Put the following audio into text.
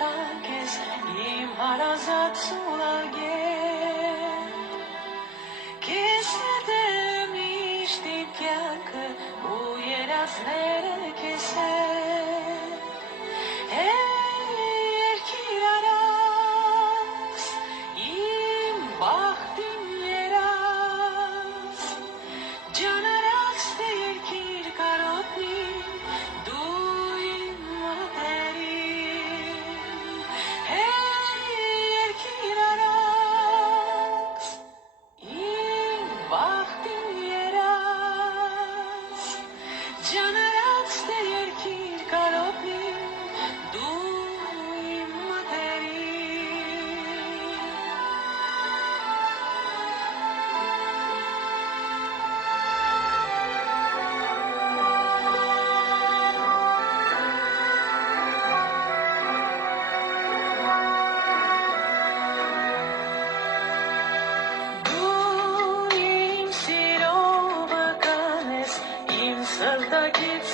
տակ ես իմ հարազատ սուլագեր Քեզ հետ է միշտ իմ կյանքը ու երազները քեզ հետ Երկիր արած իմ բախտին երաց Ջան արած թե երկիր կարոտնի դու իմ մատերին Երկիր արած իմ բախտին երաց Ջան արած թե երկիր կարոտնի դու իմ մատերին Դու իմ սիրո բական ես, իմ սրտակից